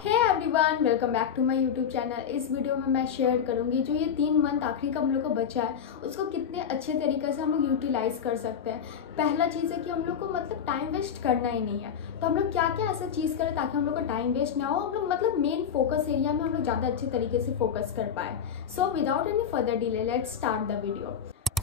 Hey everyone, welcome back to my YouTube channel. इस video में मैं शेयर करूंगी जो ये 3 मंथ आखिरी का हम लोग को बचा है उसको कितने अच्छे तरीके से हम लोग यूटिलाइज कर सकते हैं। पहला चीज़ है कि हम लोग को टाइम वेस्ट करना ही नहीं है। तो हम लोग क्या क्या ऐसा चीज़ करें ताकि हम लोग को टाइम वेस्ट ना हो, हम लोग मेन फोकस एरिया में हम लोग ज़्यादा अच्छे तरीके से फोकस कर पाए। So without any further delay let's start the video.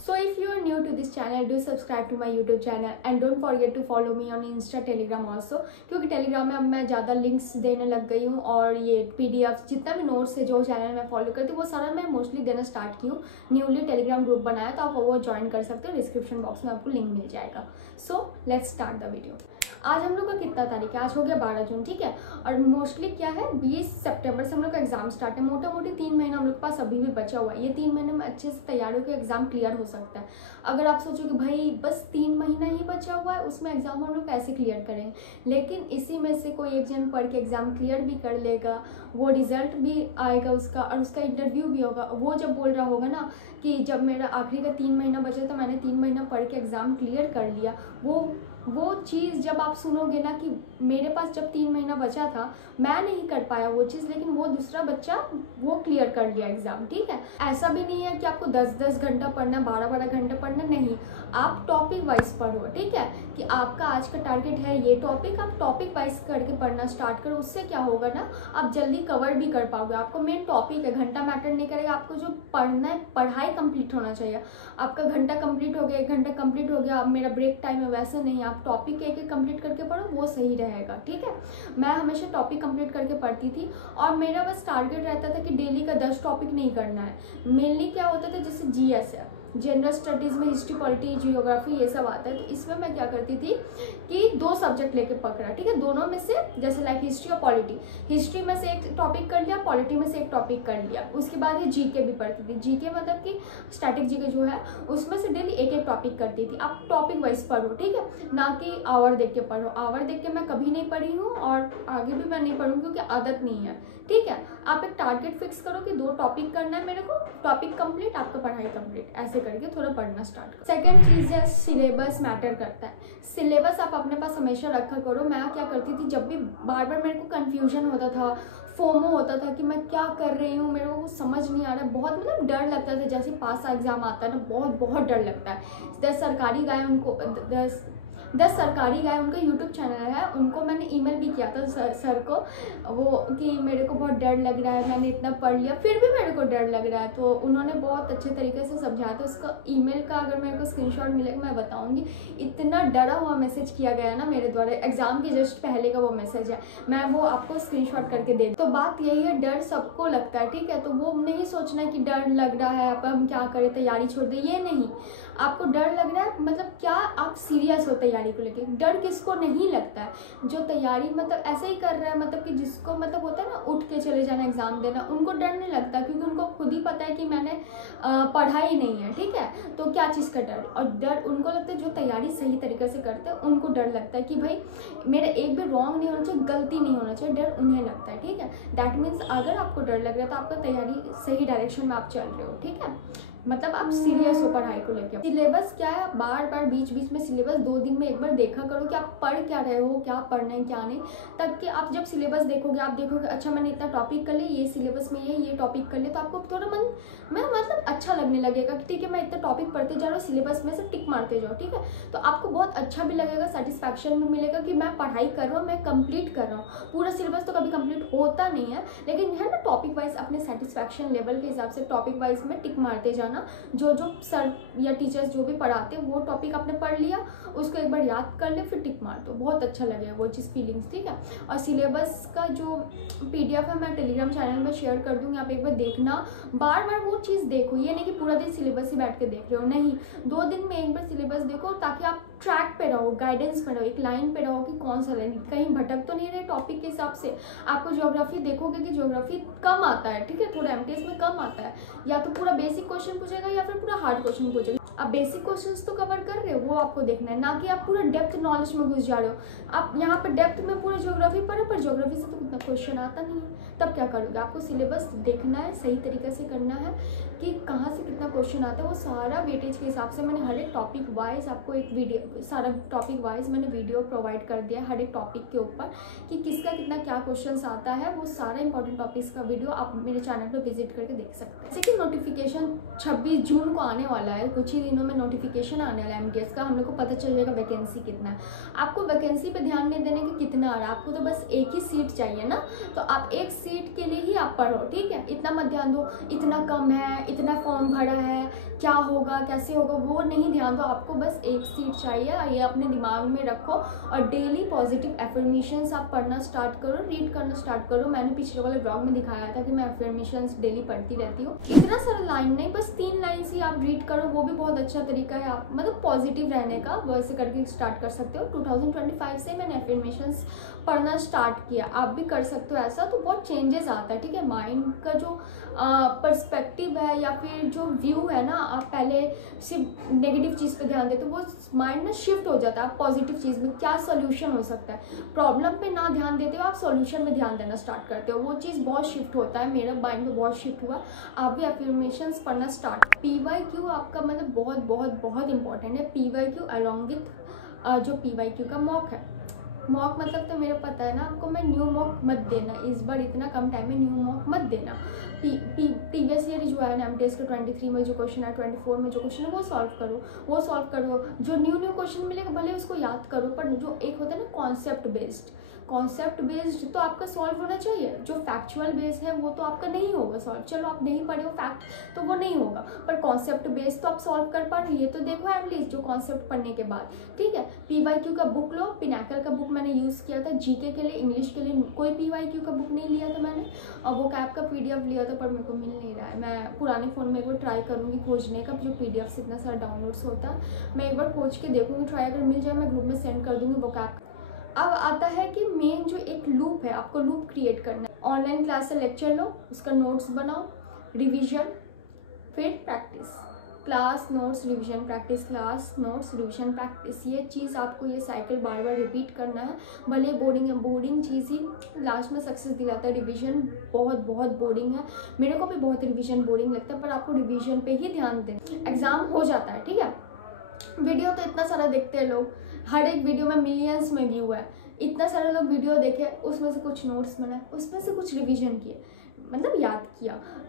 So if you are new to this channel, do subscribe to my YouTube channel and don't forget to follow me on Insta, Telegram also। क्योंकि Telegram में अब मैं ज़्यादा links देने लग गई हूँ और ये PDF जितना भी नोट्स है जो चैनल में फॉलो करती हूँ वो सारा मैं मोस्टली देना स्टार्ट की हूँ। न्यूली टेलीग्राम ग्रुप बनाया तो आप वो ज्वाइन कर सकते हो, डिस्क्रिप्शन बॉक्स में आपको लिंक मिल जाएगा। So let's start the video. आज हम लोग का कितना तारीख है? आज हो गया 12 जून, ठीक है। और मोस्टली क्या है 20 सितंबर से हम लोग का एग्जाम स्टार्ट है। मोटा मोटी 3 महीना हम लोग के पास अभी भी बचा हुआ है। ये 3 महीने में अच्छे से तैयारी होकर एग्जाम क्लियर हो सकता है। अगर आप सोचो कि भाई बस 3 महीना ही बचा हुआ है उसमें एग्जाम हम लोग कैसे क्लियर करेंगे, लेकिन इसी में से कोई एक जन पढ़ के एग्जाम क्लियर भी कर लेगा, वो रिजल्ट भी आएगा उसका और उसका इंटरव्यू भी होगा। वो जब बोल रहा होगा ना कि जब मेरा आखिरी का 3 महीना बचा था मैंने 3 महीना पढ़ के एग्जाम क्लियर कर लिया, वो चीज़ जब आप सुनोगे ना कि मेरे पास जब 3 महीना बचा था मैं नहीं कर पाया वो चीज़, लेकिन वो दूसरा बच्चा वो क्लियर कर लिया एग्जाम, ठीक है। ऐसा भी नहीं है कि आपको 10-10 घंटा पढ़ना, 12-12 घंटा पढ़ना, नहीं। आप टॉपिक वाइज पढ़ो, ठीक है। कि आपका आज का टारगेट है ये टॉपिक, आप टॉपिक वाइज करके पढ़ना स्टार्ट करो। उससे क्या होगा ना, आप जल्दी कवर भी कर पाओगे। आपको मेन टॉपिक है, घंटा मैटर नहीं करेगा। आपको जो पढ़ना है पढ़ाई कंप्लीट होना चाहिए। आपका घंटा कंप्लीट हो गया, 1 घंटा कंप्लीट हो गया, अब मेरा ब्रेक टाइम है, वैसे नहीं। आप टॉपिक एक कंप्लीट करके पढ़ो, वो सही रहेगा, ठीक है। मैं हमेशा टॉपिक कंप्लीट करके पढ़ती थी और मेरा बस टारगेट रहता था कि डेली का 10 टॉपिक नहीं करना है। मेनली क्या होता था, जैसे GS है, जनरल स्टडीज़ में हिस्ट्री, पॉलिटी, जियोग्राफी ये सब आता है। तो इसमें मैं क्या करती थी कि 2 सब्जेक्ट लेके पकड़ा, ठीक है। दोनों में से जैसे लाइक हिस्ट्री और पॉलिटी, हिस्ट्री में से एक टॉपिक कर लिया, पॉलिटी में से एक टॉपिक कर लिया। उसके बाद ये GK भी पढ़ती थी। GK मतलब कि स्टैटिक GK जो है उसमें से डेली एक टॉपिक करती थी। आप टॉपिक वाइज पढ़ो, ठीक है, ना कि आवर देख के पढ़ो। आवर देख के मैं कभी नहीं पढ़ी हूँ और आगे भी मैं नहीं पढ़ूँ क्योंकि आदत नहीं है, ठीक है। आप एक टारगेट फिक्स करो कि 2 टॉपिक करना है मेरे को, टॉपिक कंप्लीट, आपका पढ़ाई कंप्लीट, ऐसे करके थोड़ा पढ़ना स्टार्ट करो। सेकंड चीज़ है सिलेबस मैटर करता है। सिलेबस आप अपने पास हमेशा रखा करो। मैं क्या करती थी, जब भी बार बार मेरे को कन्फ्यूजन होता था, फोमो होता था कि मैं क्या कर रही हूँ, मेरे को कुछ समझ नहीं आ रहा है, बहुत डर लगता था। जैसे पास एग्जाम आता है ना, बहुत डर लगता है। 10 सरकारी गाय उनको 10 सरकारी गाय उनका यूट्यूब चैनल है, उनको मैंने ईमेल भी किया था सर को, वो कि मेरे को बहुत डर लग रहा है, मैंने इतना पढ़ लिया फिर भी मेरे को डर लग रहा है। तो उन्होंने बहुत अच्छे तरीके से समझाया था। उसका ईमेल का अगर मेरे को स्क्रीनशॉट मिलेगा मैं बताऊंगी। इतना डरा हुआ मैसेज किया गया ना मेरे द्वारा, एग्जाम के जस्ट पहले का वो मैसेज है, मैं वो आपको स्क्रीनशॉट करके दे। तो बात यही है, डर सबको लगता है, ठीक है। तो वो नहीं सोचना है कि डर लग रहा है अब हम क्या करें, तैयारी छोड़ दें, ये नहीं। आपको डर लग रहा है मतलब क्या आप सीरियस हो तैयारी को लेके। डर किसको नहीं लगता है, जो तैयारी ऐसे ही कर रहा है, कि जिसको होता है ना उठ के चले जाना एग्जाम देना, उनको डर नहीं लगता क्योंकि उनको खुद ही पता है कि मैंने पढ़ा ही नहीं है, ठीक है। तो क्या चीज़ का डर, और डर उनको लगता है जो तैयारी सही तरीके से करते हैं उनको डर लगता है कि भाई मेरा एक भी रॉन्ग नहीं होना चाहिए, गलती नहीं होना चाहिए, डर उन्हें लगता है, ठीक है। दैट मीन्स अगर आपको डर लग रहा है तो आपका तैयारी सही डायरेक्शन में आप चल रहे हो, ठीक है। आप सीरियस हो पढ़ाई को लेकर। सिलेबस क्या है, बार बार बीच बीच में सिलेबस 2 दिन में एक बार देखा करो कि आप पढ़ क्या रहे हो, क्या पढ़ना है क्या नहीं। तब कि आप जब सिलेबस देखोगे आप देखोगे अच्छा मैंने इतना टॉपिक कर लिया, ये सिलेबस में ये टॉपिक कर लिया, तो आपको थोड़ा मन में अच्छा लगने लगेगा कि ठीक है मैं इतना टॉपिक पढ़ते जा रहा हूँ, सिलेबस में से टिक मारते जाओ, ठीक है। तो आपको बहुत अच्छा भी लगेगा, सेटिस्फैक्शन भी मिलेगा कि मैं पढ़ाई कर रहा हूँ, मैं कंप्लीट कर रहा हूँ। पूरा सिलेबस तो कभी कंप्लीट होता नहीं है, लेकिन है ना टॉपिक वाइज अपने सेटिस्फैक्शन लेवल के हिसाब से टॉपिक वाइज में टिक मारते जाना। जो सर या टीचर्स जो भी पढ़ाते हैं वो टॉपिक आपने पढ़ लिया, उसको एक बार याद कर ले, फिर टिक मार दो, बहुत अच्छा लगेगा वो चीज़, फीलिंग्स, ठीक है। और सिलेबस का जो PDF है मैं टेलीग्राम चैनल में शेयर कर दूंगी, आप एक बार देखना, बार बार वो चीज़ देखो। ये नहीं कि पूरा दिन सिलेबस ही बैठ के देख रहे हो, नहीं, 2 दिन में एक बार सिलेबस देखो ताकि आप ट्रैक पे रहो, गाइडेंस पे रहो, एक लाइन पे रहो कि कौन सा लाइन, कहीं भटक तो नहीं रहे टॉपिक के हिसाब से। आपको ज्योग्राफी देखोगे कि ज्योग्राफी कम आता है, ठीक है, थोड़ा MTS में कम आता है, या तो पूरा बेसिक क्वेश्चन पूछेगा या फिर पूरा हार्ड क्वेश्चन पूछेगा। आप बेसिक क्वेश्चंस तो कवर कर रहे हो, वो आपको देखना है, ना कि आप पूरा डेप्थ नॉलेज में घुस जा रहे हो। आप यहाँ पे डेप्थ में पूरा ज्योग्राफी पढ़े, पर ज्योग्राफी से तो कितना क्वेश्चन आता नहीं है, तब क्या करोगे? आपको सिलेबस देखना है, सही तरीके से करना है कि कहाँ से कितना क्वेश्चन आता है। वो सारा वेटेज के हिसाब से मैंने हर एक टॉपिक वाइज आपको एक वीडियो, सारा टॉपिक वाइज मैंने वीडियो प्रोवाइड कर दिया हर एक टॉपिक के ऊपर कि किसका कितना क्या क्वेश्चन आता है। वो सारा इंपॉर्टेंट टॉपिक्स का वीडियो आप मेरे चैनल पर विजिट करके देख सकते हैं। जैसे कि नोटिफिकेशन 26 जून को आने वाला है, कुछ ही दिनों में नोटिफिकेशन आने वाला है एमटीएस का, हम लोग को पता चल जाएगा वैकेंसी कितना है। आपको वैकेंसी पे ध्यान नहीं देने कि कितना आ रहा है, आपको तो बस एक ही सीट चाहिए ना, तो आप एक सीट के लिए ही आप पढ़ो, ठीक है। इतना मत ध्यान दो इतना कम है, इतना फॉर्म भरा है, क्या होगा कैसे होगा, वो नहीं ध्यान दो। आपको बस एक सीट चाहिए, ये अपने दिमाग में रखो और डेली पॉजिटिव एफर्मेशंस आप पढ़ना स्टार्ट करो, रीड करना स्टार्ट करो। मैंने पिछले वाले ब्लॉग में दिखाया था कि मैं एफर्मेशंस डेली पढ़ती रहती हूँ। इतना सारा लाइन नहीं, बस 3 लाइन्स ही आप रीड करो, वो भी बहुत अच्छा तरीका है आप मतलब पॉजिटिव रहने का, वैसे करके स्टार्ट कर सकते हो। 2025 से मैंने एफर्मेशंस पढ़ना स्टार्ट किया, आप भी कर सकते हो ऐसा, तो बहुत चेंजेस आता है, ठीक है। माइंड का जो पर्सपेक्टिव है या फिर जो व्यू है ना, आप पहले सिर्फ नेगेटिव चीज़ पे ध्यान देते हो, वो माइंड में शिफ्ट हो जाता है। आप पॉजिटिव चीज़ में क्या सोल्यूशन हो सकता है, प्रॉब्लम पे ना ध्यान देते हो, आप सोल्यूशन में ध्यान देना स्टार्ट करते हो, वो चीज़ बहुत शिफ्ट होता है। मेरा माइंड में बहुत शिफ्ट हुआ, आप भी एफर्मेशंस पढ़ना स्टार्ट। PYQ आपका मतलब बहुत बहुत बहुत इंपॉर्टेंट है। PYQ अलॉन्ग विथ जो PYQ का मॉक है, मॉक मतलब तो मेरे पता है ना आपको, मैं न्यू मॉक मत देना इस बार, इतना कम टाइम में न्यू मॉक मत देना। प्रीवियस ईयर जो है एमटीएस के 23 में जो क्वेश्चन है, 24 में जो क्वेश्चन है, वो सॉल्व करो। जो न्यू क्वेश्चन मिलेगा भले उसको याद करो, पर जो एक होता है ना कॉन्सेप्ट बेस्ड तो आपका सॉल्व होना चाहिए। जो फैक्चुअल बेस्ड है वो तो आपका नहीं होगा सॉल्व, चलो आप नहीं पढ़े हो फैक्ट तो वो नहीं होगा, पर कॉन्सेप्ट बेस्ड तो आप सॉल्व कर पा रहे हो, ये तो देखो एटलीस्ट जो कॉन्सेप्ट पढ़ने के बाद, ठीक है। PYQ का बुक लो, पिनाकल का बुक मैंने यूज़ किया था जीके के लिए, इंग्लिश के लिए कोई PYQ का बुक नहीं लिया था मैंने, और वो कैप का PDF लिया था, पर मेरे को मिल नहीं रहा है। मैं पुराने फ़ोन में एक बार ट्राई करूँगी खोजने का, जो PDF से इतना सारा डाउनलोड्स होता है, मैं एक बार खोज के देखूँगी, ट्राई अगर मिल जाए मैं ग्रुप में सेंड कर दूँगी वो कैप। अब आता है कि मेन जो एक लूप है, आपको लूप क्रिएट करना है। ऑनलाइन क्लास से लेक्चर लो, उसका नोट्स बनाओ, रिवीजन, फिर practice, class notes revision practice, class notes revision practice. ये चीज़ आपको ये साइकिल बार बार रिपीट करना है। भले बोरिंग चीज़ ही लास्ट में सक्सेस दिलाता है। रिवीजन बहुत बोरिंग है, मेरे को भी बहुत रिवीजन बोरिंग लगता है, पर आपको रिवीजन पे ही ध्यान दें, एग्जाम हो जाता है, ठीक है। वीडियो तो इतना सारा देखते हैं लोग, हर एक वीडियो में मिलियंस में व्यू है, इतना सारे लोग वीडियो देखे, उसमें से कुछ नोट्स बनाए, उसमें से कुछ रिवीजन किए, मतलब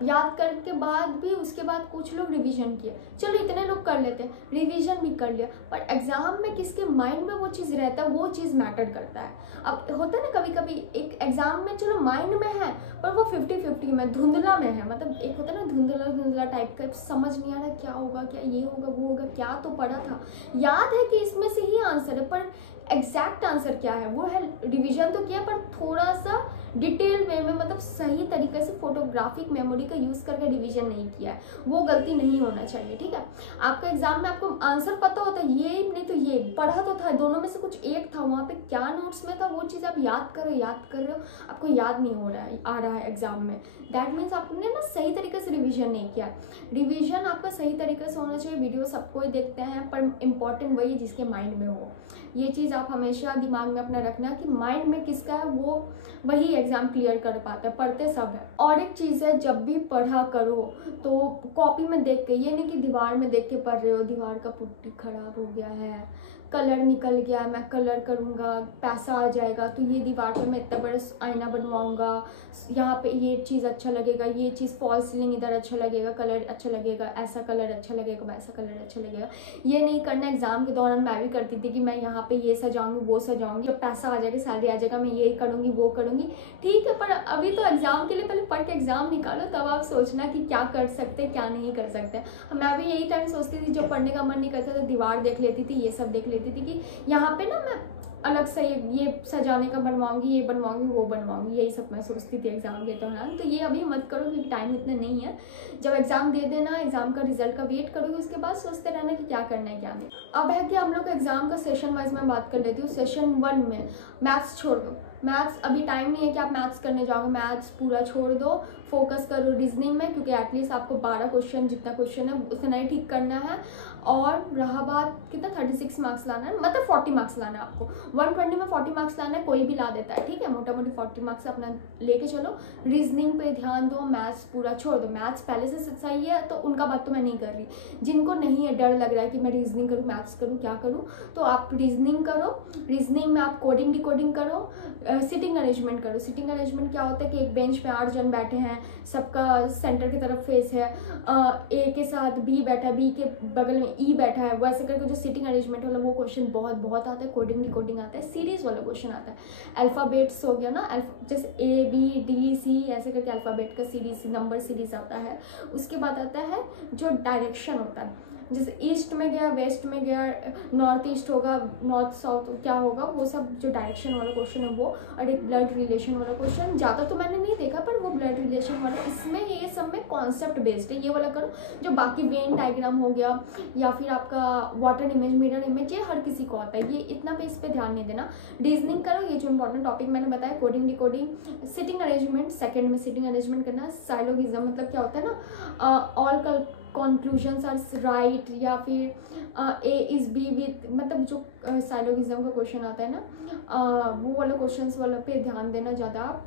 याद करके बाद भी उसके बाद कुछ लोग रिवीजन किए, चलो इतने लोग कर लेते हैं, रिवीजन भी कर लिया, पर एग्जाम में किसके माइंड में वो चीज़ रहता है, वो चीज़ मैटर करता है। अब होता है ना कभी कभी एक एग्जाम में चलो माइंड में है, पर वो 50-50 में धुंधला में है, मतलब एक होता है ना धुंधला टाइप का, समझ नहीं आ रहा क्या होगा, क्या ये होगा वो होगा, क्या तो पढ़ा था, याद है कि इसमें से ही आंसर है, पर एग्जैक्ट आंसर क्या है वो है। रिवीजन तो किया, पर थोड़ा सा डिटेल वे में, मतलब सही तरीके से फोटोग्राफिक मेमोरी का यूज़ करके रिवीजन नहीं किया है, वो गलती नहीं होना चाहिए, ठीक है। आपका एग्जाम में आपको आंसर पता होता है, ये नहीं तो ये पढ़ा तो था, दोनों में से कुछ एक था, वहाँ पे क्या नोट्स में था वो चीज़ आप याद कर रहे हो, आपको याद नहीं हो रहा है, आ रहा है एग्जाम में, दैट मीन्स आपने ना सही तरीके से रिवीजन नहीं किया। रिवीजन आपका सही तरीके से होना चाहिए। वीडियो सबको ही देखते हैं, पर इम्पॉर्टेंट वही जिसके माइंड में हो। ये चीज़ आप हमेशा दिमाग में अपना रखना कि माइंड में किसका है, वो वही एग्जाम क्लियर कर पाता है, पढ़ते सब है। और एक चीज़ है, जब भी पढ़ा करो तो कॉपी में देख के, ये नहीं कि दीवार में देख के पढ़ रहे हो, दीवार का पुट्टी खराब हो गया है, कलर निकल गया, मैं कलर करूँगा, पैसा आ जाएगा तो ये दीवार पे मैं इतना बड़ा आईना बनवाऊँगा, यहाँ पे ये चीज़ अच्छा लगेगा, ये चीज़ फॉल सीलिंग इधर अच्छा लगेगा, कलर अच्छा लगेगा, ऐसा कलर अच्छा लगेगा, वैसा कलर अच्छा लगेगा। ये नहीं करना। एग्जाम के दौरान मैं भी करती थी कि मैं यहाँ पे ये सजाऊंगी वो सजाऊंगी, जब पैसा आ जाएगा सैलरी आ जाएगा मैं ये करूँगी वो करूँगी, ठीक है, पर अभी तो एग्जाम के लिए पहले पढ़ के एग्जाम निकालो, तब आप सोचना कि क्या कर सकते क्या नहीं कर सकते। मैं भी यही टाइम सोचती थी, जब पढ़ने का मन नहीं करता तो दीवार देख लेती थी, ये सब देख लेती थी कि यहाँ पे ना मैं अलग से ये सजाने का बनवाऊंगी, ये बनवाऊंगी वो बनवाऊंगी, यही सब मैं सोचती थी एग्जाम के दौरान। तो ये अभी मत करो क्योंकि टाइम इतना नहीं है। जब एग्जाम दे देना, एग्जाम का रिजल्ट का वेट करोगे, उसके बाद सोचते रहना कि क्या करना है क्या नहीं। अब है कि हम लोग एग्जाम का सेशन वाइज में बात कर लेती हूँ। सेशन 1 में मैथ्स छोड़ दो, मैथ्स अभी टाइम नहीं है कि आप मैथ्स करने जाओगे, मैथ्स पूरा छोड़ दो, फोकस करो रीजनिंग में, क्योंकि एटलीस्ट आपको 12 क्वेश्चन जितना क्वेश्चन है उतना ही ठीक करना है। और रहा बात कितना 36 मार्क्स लाना है, मतलब 40 मार्क्स लाना है आपको, 120 में 40 मार्क्स लाना है, कोई भी ला देता है, ठीक है, मोटा मोटी 40 मार्क्स अपना लेके चलो। रीजनिंग पे ध्यान दो, मैथ्स पूरा छोड़ दो। मैथ्स पहले से सही है तो उनका बात तो मैं नहीं कर रही, जिनको नहीं है, डर लग रहा है कि मैं रीजनिंग करूँ, मैथ्स करूँ, क्या करूँ, तो आप रीजनिंग करो। रीजनिंग में आप कोडिंग डिकोडिंग करो, सिटिंग अरेंजमेंट करो। सिटिंग अरेंजमेंट क्या होता है कि एक बेंच पे 8 जन बैठे हैं, सबका सेंटर की तरफ फेस है, ए के साथ बी बैठा है, बी के बगल में ई बैठा है, वैसे करके जो सिटिंग अरेंजमेंट वाला वो क्वेश्चन बहुत आता है। कोडिंग डिकोडिंग आता है, सीरीज वाला क्वेश्चन आता है। अल्फ़ाबेट्स हो गया ना, जैसे ए बी डी सी ऐसे करके अल्फ़ाबेट का सीरीज, नंबर सीरीज आता है। उसके बाद आता है जो डायरेक्शन होता है, जैसे ईस्ट में गया, वेस्ट में गया, नॉर्थ ईस्ट होगा, नॉर्थ साउथ क्या होगा, वो सब जो डायरेक्शन वाला क्वेश्चन है वो। और एक ब्लड रिलेशन वाला क्वेश्चन, ज़्यादा तो मैंने नहीं देखा पर वो ब्लड रिलेशन वाला, इसमें ये सब में कॉन्सेप्ट बेस्ड है, ये वाला करो। जो बाकी वेन डायग्राम हो गया या फिर आपका वाटर इमेज, मिरर इमेज, ये हर किसी को आता है, ये इतना भी इस पर ध्यान नहीं देना। रीजनिंग करो, ये जो इंपॉर्टेंट टॉपिक मैंने बताया, coding decoding, sitting arrangement, second में सिटिंग अरेंजमेंट करना। साइलोगिज्म मतलब क्या होता है ना, ऑल conclusions are right, या फिर A is B with, मतलब जो साइलोगिज्म का क्वेश्चन आता है ना, वो वाला क्वेश्चंस वाला पे ध्यान देना ज़्यादा आप,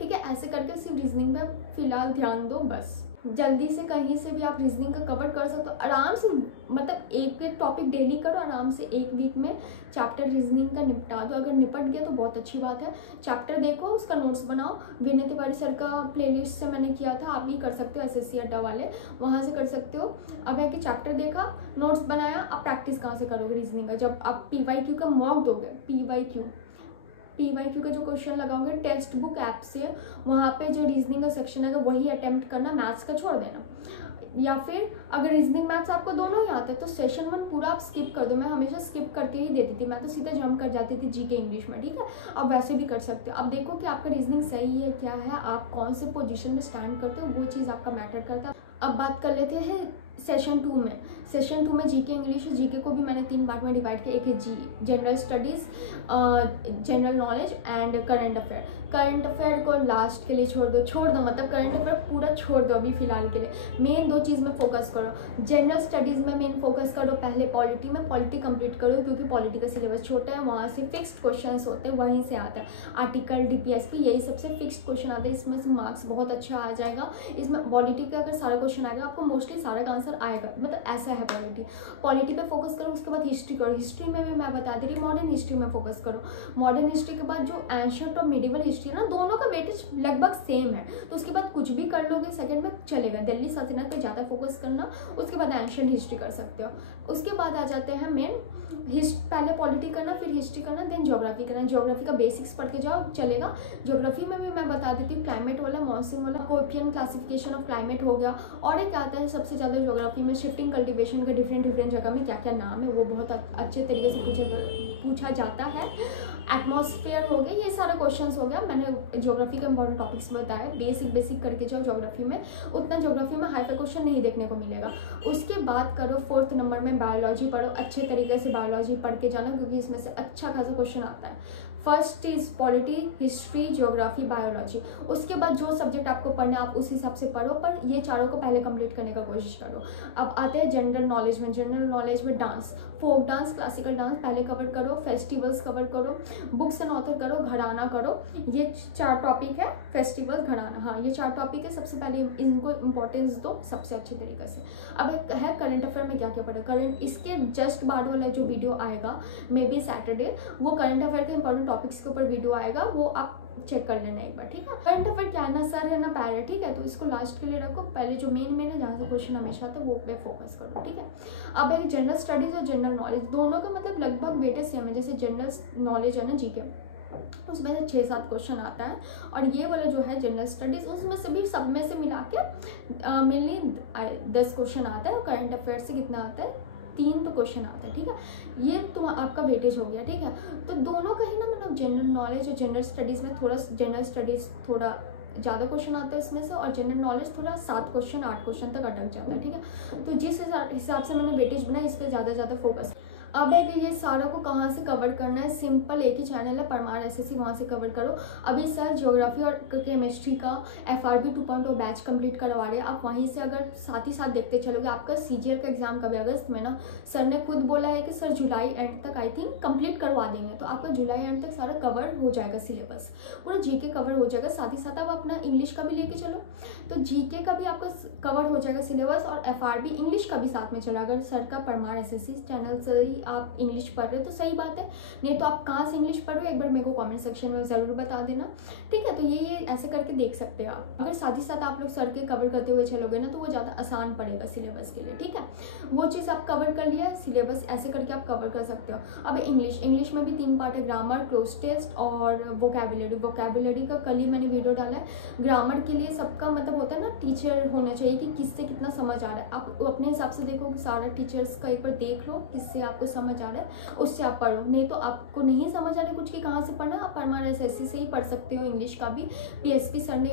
ठीक है। ऐसे करके सिर्फ रीजनिंग पे फिलहाल ध्यान दो बस। जल्दी से कहीं से भी आप रीजनिंग का कवर कर सकते हो आराम से, मतलब एक एक टॉपिक डेली करो आराम से, एक वीक में चैप्टर रीजनिंग का निपटा दो। अगर निपट गया तो बहुत अच्छी बात है। चैप्टर देखो, उसका नोट्स बनाओ। विनय तिवारी सर का प्लेलिस्ट से मैंने किया था, आप भी कर सकते हो, SSC अड्डा वाले, वहाँ से कर सकते हो। अब है कि चैप्टर देखा, नोट्स बनाया, आप प्रैक्टिस कहाँ से करोगे रीजनिंग का, जब आप PYQ का मॉक दोगे, PYQ का जो क्वेश्चन लगाओगे टेक्स्ट बुक ऐप से, वहाँ पे जो रीजनिंग का सेक्शन है वही अटेम्प्ट करना, मैथ्स का छोड़ देना। या फिर अगर रीजनिंग मैथ्स आपको दोनों ही आते हैं तो सेशन 1 पूरा आप स्किप कर दो। मैं हमेशा स्किप करके ही देती थी, मैं तो सीधा जंप कर जाती थी GK इंग्लिश में, ठीक है। अब वैसे भी कर सकते हो। अब देखो कि आपका रीजनिंग सही है क्या है, आप कौन से पोजीशन में स्टैंड करते हो, वो चीज़ आपका मैटर करता है। अब बात कर लेते हैं सेशन 2 में। सेशन 2 में GK इंग्लिश, GK को भी मैंने 3 पार्ट में डिवाइड किया। एक है general studies, general knowledge and current affair. Current affair को लास्ट के लिए छोड़ दो, मतलब करंट अफेयर पूरा छोड़ दो अभी फिलहाल के लिए। मेन 2 चीज़ में फोकस करो। जनरल स्टडीज़ में मेन फोकस करो पहले पॉलिटी में, पॉलिटी कंप्लीट करो, क्योंकि पॉलिटी का सिलेबस छोटा है, वहाँ से फिक्स्ड क्वेश्चंस होते हैं, वहीं से आता है आर्टिकल, DPSP, यही सबसे फिक्स्ड क्वेश्चन आता है। इसमें से मार्क्स बहुत अच्छा आ जाएगा। इसमें पॉलिटी का अगर सारा क्वेश्चन आएगा आपको मोस्टली सारा का आंसर आएगा, मतलब ऐसा है पॉलिटी पे फोकस करो। उसके बाद हिस्ट्री करो, हिस्ट्री में भी मैं बता दे रही, मॉडर्न हिस्ट्री में फोकस करो। मॉडर्न हिस्ट्री के बाद जो एंशिएंट और मिडिवल हिस्ट्री है ना, दोनों का वेटेज लगभग सेम है, तो उसके बाद कुछ भी कर लोगे सेकंड में चलेगा। दिल्ली सल्तनत पे ज़्यादा फोकस करना, उसके बाद एंशिएंट हिस्ट्री कर सकते हो। उसके बाद आ जाते हैं मेन पहले पॉलिटी करना, फिर हिस्ट्री करना, देन ज्योग्राफी करना। ज्योग्राफी का बेसिक्स पढ़ के जाओ चलेगा। ज्योग्राफी में भी मैं बता देती हूँ, क्लाइमेट वाला, मॉनसून वाला, कोएफिशिएंट क्लासिफिकेशन ऑफ क्लाइमेट हो गया। और एक आता है सबसे ज़्यादा ज्योग्राफी में शिफ्टिंग कल्टीवेशन का, डिफरेंट जगह में क्या क्या नाम है, वो बहुत अच्छे तरीके से पूछा जाता है। एटमॉस्फेयर हो गया, ये सारा क्वेश्चंस हो गया। मैंने ज्योग्राफी के इंपॉर्टेंट टॉपिक्स बताए, बेसिक करके जाओ ज्योग्राफी में, उतना ज्योग्राफी में हाई फाई क्वेश्चन नहीं देखने को मिलेगा। उसके बाद करो 4th नंबर में बायोलॉजी पढ़ो, अच्छे तरीके से बायोलॉजी पढ़ के जाना, क्योंकि इसमें से अच्छा खासा क्वेश्चन आता है। First is polity, history, geography, biology. उसके बाद जो सब्जेक्ट आपको पढ़ना है आप उस हिसाब से पढ़ो, पर ये चारों को पहले कंप्लीट करने का कोशिश करो। अब आते हैं जनरल नॉलेज में। जनरल नॉलेज में dance, folk dance, classical dance पहले कवर करो, फेस्टिवल्स कवर करो, बुक्स एंड ऑथर करो, घराना करो। ये 4 टॉपिक है, फेस्टिवल, घराना, हाँ ये 4 टॉपिक है। सबसे पहले इनको इंपॉर्टेंस दो सबसे अच्छे तरीके से। अब एक है करंट अफेयर में क्या क्या पढ़ा। करंट इसके जस्ट बाद वाला जो वीडियो आएगा, मे बी सैटरडे, वो करंट अफेयर के इंपॉर्टेंट टॉपिक्स के ऊपर वीडियो आएगा, वो आप चेक कर लेना एक बार, ठीक है। करंट अफेयर क्या है ना, सर है ना पैर है, ठीक है, तो इसको लास्ट के लिए रखो। पहले जो मेन है जहाँ से क्वेश्चन हमेशा आता है वो पे फोकस करो, ठीक है। अब है जनरल स्टडीज और जनरल नॉलेज, दोनों का मतलब लगभग वेटेज सेम है। जैसे जनरल नॉलेज है ना GK, उसमें से 6-7 क्वेश्चन आता है, और ये वाला जो है जनरल स्टडीज, उसमें से भी सब में से मिला के मेनली 10 क्वेश्चन आता है। और करंट अफेयर से कितना आता है, 3 तो क्वेश्चन आता है, ठीक है। ये तो आपका वेटेज हो गया, ठीक है। तो दोनों का ही ना, मतलब जनरल नॉलेज और जनरल स्टडीज़ में थोड़ा, जनरल स्टडीज़ थोड़ा ज़्यादा क्वेश्चन आता है इसमें से, और जनरल नॉलेज थोड़ा 7 क्वेश्चन 8 क्वेश्चन तक अटक जाता है, ठीक है। तो जिस हिसाब से मैंने वेटेज बनाया, इस पर ज़्यादा फोकस। अब है कि ये सारा को कहाँ से कवर करना है, सिंपल एक ही चैनल है परमार एसएससी, वहाँ से कवर करो। अभी सर ज्योग्राफी और केमिस्ट्री का FRB 2.0 बैच कंप्लीट करवा रहे हैं, आप वहीं से अगर साथ ही साथ देखते चलोगे। आपका CGL का एग्जाम कभी अगस्त में ना, सर ने खुद बोला है कि सर जुलाई एंड तक आई थिंक कंप्लीट करवा देंगे, तो आपका जुलाई एंड तक सारा कवर हो जाएगा, सिलेबस पूरा GK कवर हो जाएगा। साथ ही साथ आप अपना इंग्लिश का भी लेके चलो तो GK का भी आपका कवर हो जाएगा सिलेबस, और FRB इंग्लिश का भी साथ में चला। अगर सर का परमार एसएससी चैनल से ही आप इंग्लिश पढ़ रहे हो तो सही बात है, नहीं तो आप कहाँ से इंग्लिश पढ़ रहे हो एक बार मेरे को कमेंट सेक्शन में ज़रूर बता देना, ठीक है। तो ये ऐसे करके देख सकते हो आप। अगर साथ ही साथ आप लोग सर के कवर करते हुए चलोगे ना तो वो ज़्यादा आसान पड़ेगा सिलेबस के लिए, ठीक है। वो चीज़ आप कवर कर लिया, सिलेबस ऐसे करके आप कवर कर सकते हो। अब इंग्लिश में भी 3 पार्ट है, ग्रामर, क्लोज टेस्ट और वोकैबुलरी का कल ही मैंने वीडियो डाला है। ग्रामर के लिए सबका मतलब होता है ना, टीचर होना चाहिए कि किससे कितना समझ आ रहा है। आप अपने हिसाब से देखो कि सारा टीचर्स का एक बार देख लो किससे आपको समझ आ रहा है, उससे आप पढ़ो। नहीं तो आपको नहीं समझ आ रहा है कुछ की कहाँ से पढ़ना, आप परमार एसएससी से ही पढ़ सकते हो। इंग्लिश का भी PSP सर ने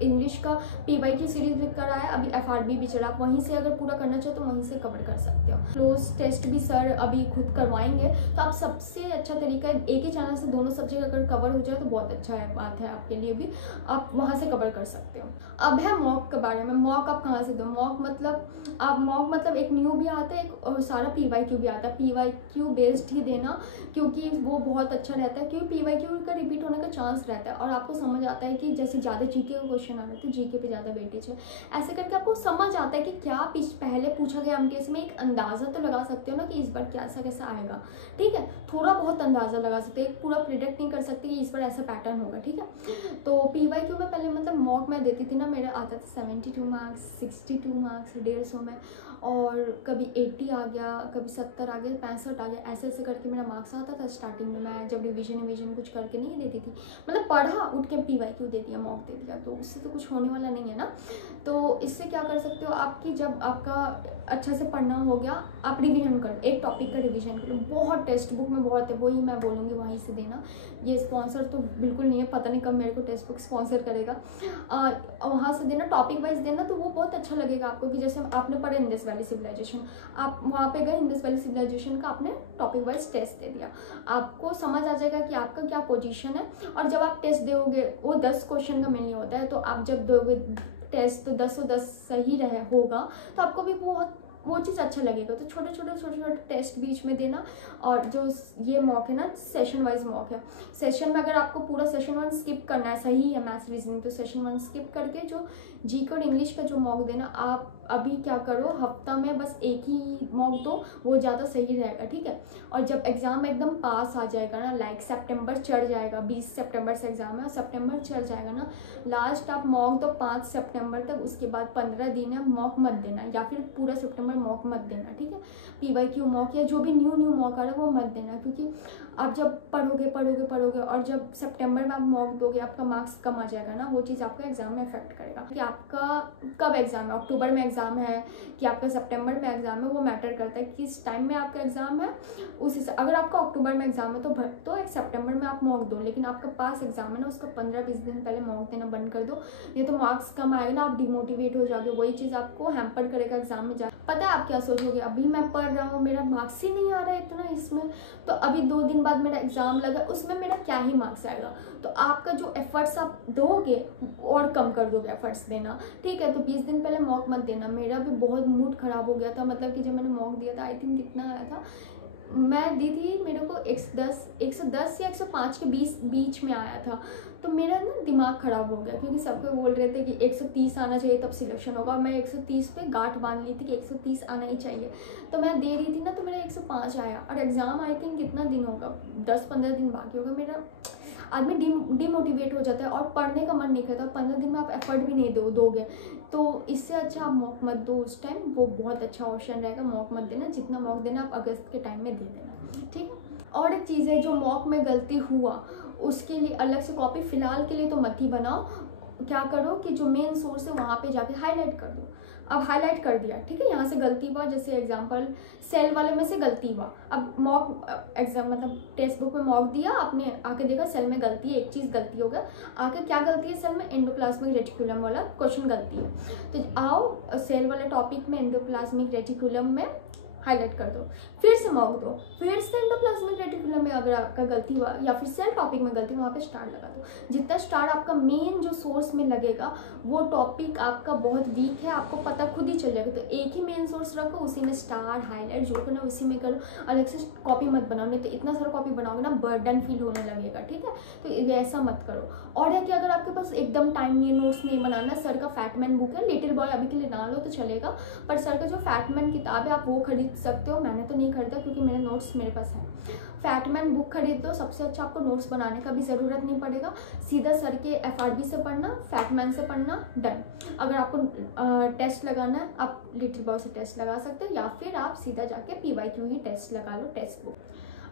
इंग्लिश का PY की सीरीज भी कराया, अभी FRB भी चला, आप वहीं से अगर पूरा करना चाहो तो वहीं से कवर कर सकते हो। क्लोज टेस्ट भी सर अभी खुद करवाएंगे, तो आप सबसे अच्छा तरीका है एक ही चैनल से दोनों सब्जेक्ट अगर कवर हो जाए तो बहुत अच्छा है, बात है आपके लिए भी, आप वहाँ से कवर कर सकते हो। अब है मॉक के बारे में। मॉक आप कहाँ से दो, मॉक मतलब एक न्यू भी आता है, एक सारा PYQ भी आता है। PYQ बेस्ड ही देना, क्योंकि वो बहुत अच्छा रहता है, क्योंकि PYQ का रिपीट होने का चांस रहता है, और आपको समझ आता है कि जैसे ज़्यादा GK का क्वेश्चन आ रहा है तो GK पे ज़्यादा वेटेज है। ऐसे करके आपको समझ आता है कि क्या पहले पूछा गया, हम केस में एक अंदाज़ा तो लगा सकते हो ना कि इस बार कैसा आएगा, ठीक है। थोड़ा बहुत अंदाज़ा लगा सकते हैं, पूरा प्रिडिक्ट नहीं कर सकते कि इस बार ऐसा पैटर्न होगा, ठीक है। तो PYQ में पहले मतलब मॉक मैं देती थी ना, मेरा आता था 72 मार्क्स, 62 मार्क्स 150 में, और कभी 80 आ गया, कभी 70 आ गया, 65 आ गया, ऐसे करके मेरा मार्क्स आता था स्टार्टिंग में। मैं जब रिवीजन कुछ करके नहीं देती थी, मतलब पढ़ा उठ के PYQ दे दिया, मॉक दे दिया, तो उससे तो कुछ होने वाला नहीं है ना। तो इससे क्या कर सकते हो, आपकी जब आपका अच्छा से पढ़ना हो गया, आप रिवीजन करो, एक टॉपिक का रिवीजन करो। बहुत टेक्स्ट बुक में बहुत है, वही मैं बोलूँगी वहीं से देना। ये स्पॉन्सर तो बिल्कुल नहीं है, पता नहीं कब मेरे को टेक्स्ट बुक स्पॉन्सर करेगा। वहाँ से देना, टॉपिक वाइज देना, तो वो बहुत अच्छा लगेगा आपको कि जैसे आपने पढ़ा इंडस वैली सिविलाइजेशन, आप वहाँ पे गए, इंडस वैली सिविलाइजेशन का आपने टॉपिक वाइज टेस्ट दे दिया, आपको समझ आ जाएगा कि आपका क्या पोजीशन है। और जब आप टेस्ट दोगे, वो 10 क्वेश्चन का मिलनी होता है, तो आप जब दोगे टेस्ट तो 10 सही होगा, तो आपको भी वो चीज़ अच्छा लगेगा। तो छोटे टेस्ट बीच में देना। और जो ये मॉक है ना, सेशन वाइज मॉक है। सेशन में अगर आपको पूरा सेशन 1 स्किप करना है, सही है मैथ्स रीजनिंग, तो सेशन 1 स्किप करके जो GK और इंग्लिश का जो मॉक देना, आप अभी क्या करो, हफ्ता में बस एक ही मॉक दो, वो ज़्यादा सही रहेगा, ठीक है। और जब एग्ज़ाम एकदम पास आ जाएगा ना, लाइक सितंबर चढ़ जाएगा, 20 सितंबर से एग्ज़ाम है और सितंबर चढ़ जाएगा ना, लास्ट आप मॉक दो 5 सितंबर तक, उसके बाद 15 दिन है मॉक मत देना, या फिर पूरा सितंबर मॉक मत देना, ठीक है। PYQ मॉक या जो भी न्यू मॉक आ रहा है वो मत देना, क्योंकि आप जब पढ़ोगे और जब सितंबर में आप मॉक दोगे, आपका मार्क्स कम आ जाएगा ना, वो चीज़ आपका एग्जाम में इफेक्ट करेगा। कि आपका कब एग्जाम है, अक्टूबर में एग्जाम है कि आपका सितंबर में एग्जाम है, वो मैटर करता है किस टाइम में आपका एग्जाम है। अगर आपका अक्टूबर में एग्जाम है तो एक सितंबर में आप मॉक दो, लेकिन आपका पास एग्जाम है ना, उसका 15-20 दिन पहले मॉक देना बंद कर दो, ये तो मार्क्स कम आएगा ना, आप डिमोटिवेट हो जाओगे, वही चीज़ आपको हैम्पर करेगा एग्जाम में जा। पता है आप क्या सोचोगे, अभी मैं पढ़ रहा हूँ, मेरा मार्क्स ही नहीं आ रहा है इतना इसमें, तो अभी 2 दिन बाद मेरा एग्जाम लगा, उसमें मेरा क्या ही मार्क्स आएगा। तो आपका जो एफर्ट्स आप दोगे और कम कर दोगे एफर्ट्स देना, ठीक है। तो 20 दिन पहले मॉक मत देना। मेरा भी बहुत मूड खराब हो गया था, मतलब कि जब मैंने मॉक दिया था, आई थिंक कितना आया था, मैं दी थी, मेरे को 110 या 105 के बीच में आया था। तो मेरा ना दिमाग ख़राब हो गया, क्योंकि सबको बोल रहे थे कि 130 आना चाहिए तब सिलेक्शन होगा। मैं 130 पे गांठ बांध ली थी कि 130 आना ही चाहिए, तो मैं दे रही थी ना, तो मेरा 105 आया। और एग्ज़ाम आई थिंक कितना दिन होगा, 10-15 दिन बाकी होगा। मेरा आदमी डिमोटिवेट हो जाता है और पढ़ने का मन नहीं करता। 15 दिन में आप एफर्ट भी नहीं दोगे, तो इससे अच्छा आप मॉक मत दो उस टाइम, वो बहुत अच्छा ऑप्शन रहेगा। मॉक मत देना, जितना मॉक देना आप अगस्त के टाइम में दे देना, ठीक है। और एक चीज़ है, जो मॉक में गलती हुआ उसके लिए अलग से कॉपी फ़िलहाल के लिए तो मत ही बनाओ। क्या करो कि जो मेन सोर्स है वहाँ पे जाके हाईलाइट कर दो। अब हाईलाइट कर दिया, ठीक है, यहाँ से गलती हुआ, जैसे एग्जांपल सेल वाले में से गलती हुआ। अब मॉक एग्जाम मतलब टेक्स्ट बुक में मॉक दिया, आपने आके देखा सेल में गलती है, एक चीज़ गलती होगा, आके क्या गलती है, सेल में एंडोप्लाज्मिक रेटिकुलम वाला क्वेश्चन गलती है। तो आओ सेल वाले टॉपिक में एंडोप्लाज्मिक रेटिकुलम में हाईलाइट कर दो, फिर से मॉक दो, फिर से एंडोप्लाज्मिक रेटिकुलम में अगर आपका गलती हुआ या फिर सेल टॉपिक में गलती, वहाँ पे स्टार लगा दो। जितना स्टार आपका मेन जो सोर्स में लगेगा वो टॉपिक आपका बहुत वीक है, आपको पता खुद ही चल जाएगा। तो एक ही मेन सोर्स रखो, उसी में स्टार हाईलाइट जो करना उसी में करो, अलग से कॉपी मत बनाओ, नहीं तो इतना सारा कॉपी बनाओगे ना बर्डन फील होने लगेगा, ठीक है। तो ऐसा मत करो। और है कि अगर आपके पास एकदम टाइम नहीं है, नोट्स नहीं बनाना, सर का फैटमैन बुक है, लिटिल बॉय अभी के लिए ना लो तो चलेगा, पर सर का जो फैटमैन किताब है आप वो खरीद सकते हो। मैंने तो नहीं खरीदा क्योंकि मेरे नोट्स मेरे पास है। फैटमैन बुक खरीद दो, सबसे अच्छा, आपको नोट्स बनाने का भी ज़रूरत नहीं पड़ेगा, सीधा सर के FRB से पढ़ना, फैटमैन से पढ़ना, डन। अगर आपको टेस्ट लगाना है आप लिटिल बॉय से टेस्ट लगा सकते हो, या फिर आप सीधा जाके PYQ ही टेस्ट लगा लो, टेक्स्ट बुक।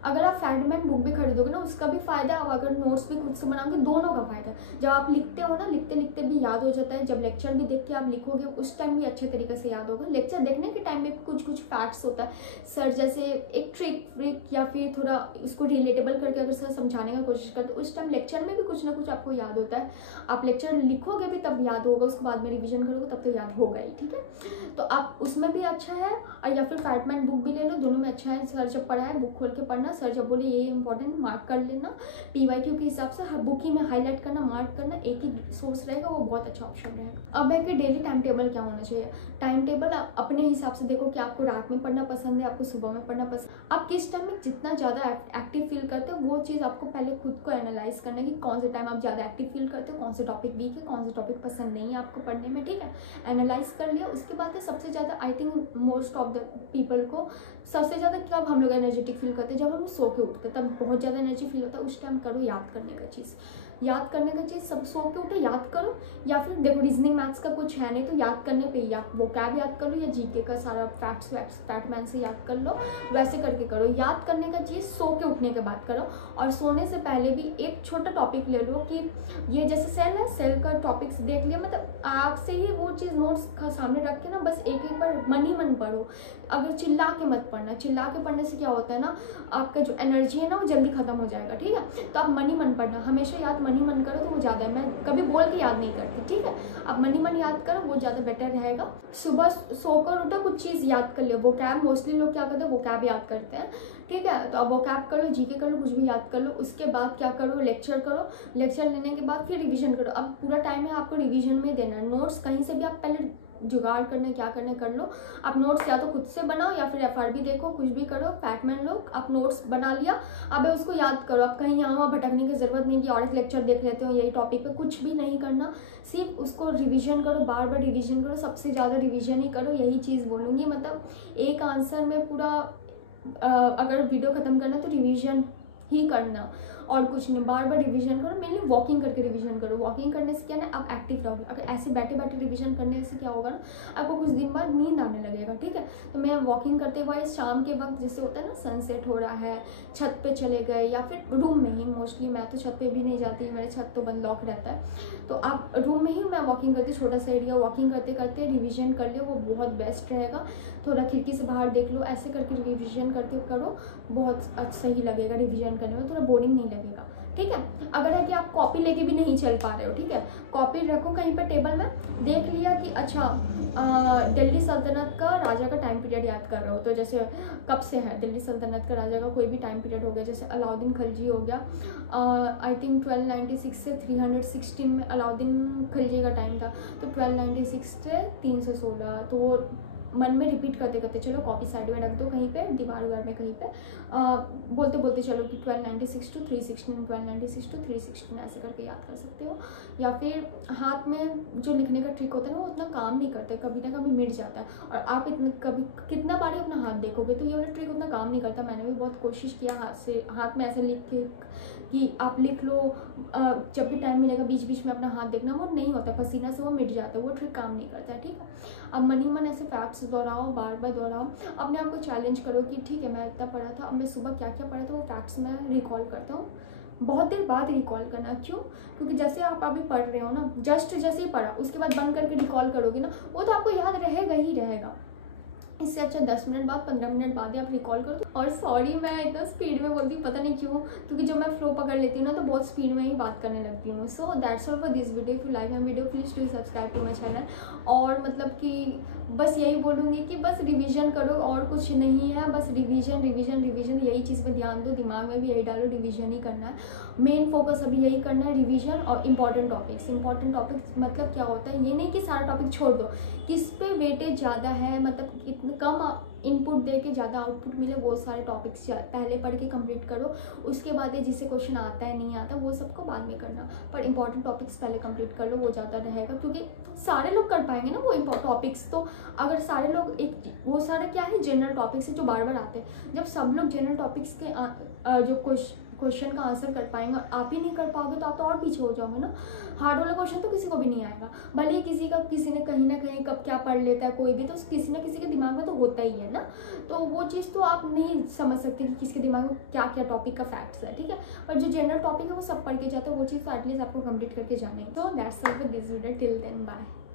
अगर आप फैटमैन बुक भी खरीदोगे ना उसका भी फायदा है, अगर नोट्स भी खुद से बनाओगे दोनों का फायदा है। जब आप लिखते हो ना, लिखते लिखते भी याद हो जाता है, जब लेक्चर भी देख के आप लिखोगे उस टाइम भी अच्छे तरीके से याद होगा। लेक्चर देखने के टाइम में कुछ कुछ फैक्ट्स होता है, सर जैसे एक ट्रिक या फिर थोड़ा उसको रिलेटेबल करके अगर सर समझाने का कोशिश करते उस टाइम लेक्चर में भी कुछ ना कुछ आपको याद होता है। आप लेक्चर लिखोगे भी तब याद होगा, उसके बाद में रिविजन करोगे तब तो याद होगा ही, ठीक है। तो आप उसमें भी अच्छा है, और या फिर फैटमैन बुक भी ले लो, दोनों में अच्छा है। सर जब पढ़ा है बुक खोल के पढ़ना, सर जब बोले ये इंपॉर्टेंट मार्क कर लेना, PYQ के हिसाब से हर बुक ही में हाईलाइट करना, मार्क करना, एक ही सोर्स रहेगा, वो बहुत अच्छा ऑप्शन रहेगा। अब है कि डेली टाइम टेबल क्या होना चाहिए। टाइम टेबल अपने हिसाब से देखो कि आपको रात में पढ़ना पसंद है, आपको सुबह में पढ़ना पसंद, आप किस टाइम में जितना ज़्यादा एक्टिव फील करते हो वो चीज़ आपको पहले खुद को एनालाइज करना है कि कौन से टाइम आप ज़्यादा एक्टिव फील करते हो, कौन से टॉपिक वीक है, कौन से टॉपिक पसंद नहीं है आपको पढ़ने में, ठीक है। एनालाइज कर लिया, उसके बाद सबसे ज़्यादा I think most of the people को सबसे ज़्यादा कब हम लोग एनर्जेटिक फील करते हैं, जब हम सो के उठते हैं, तब बहुत ज़्यादा एनर्जी फील होता है। उस टाइम करो याद करने का चीज़, याद करने का चीज़, सब सो के उठे याद करो, या फिर देखो रीजनिंग मैथ्स का कुछ है नहीं तो याद करने पे या वो कैब याद कर लो, या जीके का सारा फैक्ट्स फैटमैन से याद कर लो, वैसे करके करो। याद करने का चीज़ सो के उठने के बाद करो, और सोने से पहले भी एक छोटा टॉपिक ले लो कि ये जैसे सेल है, सेल का टॉपिक्स देख लिया, मतलब आप से ही वो चीज़ नोट्स सामने रख के ना बस एक एक बार मन ही मन पढ़ो। अगर चिल्ला के मत पढ़ना, चिल्ला के पढ़ने से क्या होता है ना, आपका जो एनर्जी है ना वो जल्दी खत्म हो जाएगा, ठीक है। तो आप मन ही मन पढ़ना, हमेशा याद मन ही मन करो तो वो ज़्यादा है। मैं कभी बोल के याद नहीं करती, ठीक है। आप मन ही मन याद करो, वो ज़्यादा बेटर रहेगा। सुबह सोकर उठो, कुछ चीज़ याद कर लियो, वो कैब मोस्टली लोग क्या करते हैं, वो कैब याद करते हैं, ठीक है। तो अब वो कैब कर लो, जीके कर लो, कुछ भी याद कर लो। उसके बाद क्या करो, लेक्चर करो, लेक्चर लेने के बाद फिर रिवीजन करो। अब पूरा टाइम है आपको रिवीजन में देना है। नोट्स कहीं से भी आप पहले जुगाड़ करना क्या करना कर लो। आप नोट्स या तो खुद से बनाओ या फिर FRB देखो, कुछ भी करो, फैटमैन लो, आप नोट्स बना लिया, अब उसको याद करो। आप कहीं यहाँ वहाँ भटकने की जरूरत नहीं कि और एक लेक्चर देख लेते हो यही टॉपिक पे, कुछ भी नहीं करना, सिर्फ उसको रिवीजन करो, बार बार रिवीजन करो, सबसे ज़्यादा रिवीजन ही करो, यही चीज़ बोलूँगी। मतलब एक आंसर में पूरा अगर वीडियो ख़त्म करना तो रिवीजन ही करना और कुछ नहीं, बार बार रिवीजन करो। मेनली वॉकिंग करके रिवीजन करो। वॉकिंग करने से क्या ना आप एक्टिव रहोगे। अगर ऐसे बैठे बैठे रिवीजन करने से क्या होगा ना, आपको कुछ दिन बाद नींद आने लगेगा, ठीक है। तो मैं वॉकिंग करते हुए शाम के वक्त जैसे होता है ना, सनसेट हो रहा है, छत पे चले गए या फिर रूम में ही, मोस्टली मैं तो छत पे भी नहीं जाती, मेरे छत तो बंद लॉक रहता है, तो आप रूम में ही मैं वॉकिंग करती, छोटा सा एरिया, वॉकिंग करते करते रिवीजन कर लियो, वो बहुत बेस्ट रहेगा। थोड़ा खिड़की से बाहर देख लो, ऐसे करके रिवीजन करके करो, बहुत सही लगेगा रिवीजन करने में, थोड़ा बोरिंग नहीं लगेगा, ठीक है। अगर है कि आप कॉपी लेके भी नहीं चल पा रहे हो, ठीक है, कॉपी रखो कहीं पर टेबल में, देख लिया कि अच्छा दिल्ली सल्तनत का राजा का टाइम पीरियड याद कर रहे हो, तो जैसे कब से है दिल्ली सल्तनत का राजा का कोई भी टाइम पीरियड हो गया, जैसे अलाउद्दीन खिलजी हो गया, आई थिंक 1296 से 316 में अलाउद्दीन खिलजी का टाइम था, तो 1296 से 316, तो वो मन में रिपीट करते करते चलो, कॉपी साइड में रख दो कहीं पे, दीवार उवार में कहीं पे, बोलते बोलते चलो कि 1296 to 316, 1296 to 316 ऐसे करके याद कर सकते हो। या फिर हाथ में जो लिखने का ट्रिक होता है ना, वो उतना काम नहीं करता, कभी ना कभी मिट जाता है, और आप इतना कभी कितना बार ही अपना हाथ देखोगे तो ये वाला ट्रिक उतना काम नहीं करता। मैंने भी बहुत कोशिश किया हाथ में ऐसे लिख के कि आप लिख लो, जब भी टाइम मिलेगा बीच बीच में अपना हाथ देखना, वो नहीं होता, पसीना से वो मिट जाता है, वो ट्रिक काम नहीं करता है, ठीक है। अब मन ही मन ऐसे फैक्ट्स दोहराओ, बार बार दोहराओ, अपने आप को चैलेंज करो कि ठीक है मैं इतना पढ़ा था, अब मैं सुबह क्या क्या पढ़ा था वो फैक्ट्स मैं रिकॉल करता हूँ। बहुत देर बाद रिकॉल करना, क्यों? क्योंकि जैसे आप अभी पढ़ रहे हो ना, जस्ट जैसे ही पढ़ा उसके बाद बंद करके रिकॉल करोगे ना, वो तो आपको याद रहेगा ही रहेगा। इससे अच्छा 10 मिनट बाद 15 मिनट बाद ही आप रिकॉल करो। और सॉरी मैं इतना स्पीड में बोलती हूँ, पता नहीं क्यों, क्योंकि जब मैं फ्लो पकड़ लेती हूँ ना तो बहुत स्पीड में ही बात करने लगती हूँ। So that's all for this video. If you like my video please do subscribe to my channel. और मतलब कि बस यही बोलूँगी कि बस रिवीजन करो, और कुछ नहीं है, बस रिवीजन रिवीजन रिवीजन, यही चीज़ पे ध्यान दो, दिमाग में भी यही डालो, रिवीजन ही करना है। मेन फोकस अभी यही करना है, रिवीजन और इंपॉर्टेंट टॉपिक्स। इंपॉर्टेंट टॉपिक्स मतलब क्या होता है, ये नहीं कि सारा टॉपिक छोड़ दो, किस पे वेटेज ज़्यादा है, मतलब इतने कम इनपुट दे के ज़्यादा आउटपुट मिले, वो सारे टॉपिक्स पहले पढ़ के कंप्लीट करो। उसके बाद ये जिससे क्वेश्चन आता है नहीं आता वो सबको बाद में करना, पर इंपॉर्टेंट टॉपिक्स पहले कंप्लीट कर लो, वो ज़्यादा रहेगा, क्योंकि सारे लोग कर पाएंगे ना वो टॉपिक्स। तो अगर सारे लोग एक, वो सारे क्या है, जनरल टॉपिक्स है जो बार बार आते हैं। जब सब लोग जनरल टॉपिक्स के जो क्वेश्चन का आंसर कर पाएंगे और आप ही नहीं कर पाओगे तो आप तो और पीछे हो जाओगे ना। हार्ड वाला क्वेश्चन तो किसी को भी नहीं आएगा, भले ही किसी ने कहीं ना कहीं कब क्या पढ़ लेता है कोई भी, तो किसी ना किसी के दिमाग में तो होता ही है ना। तो वो चीज़ तो आप नहीं समझ सकते कि किसके दिमाग में क्या क्या टॉपिक का फैक्ट्स है, ठीक है। पर जो जनरल टॉपिक है वो सब पढ़ के जाते हैं, वो चीज़ तो एटलीस्ट आपको कंप्लीट करके जाना है। तो that's all for this video, till then bye.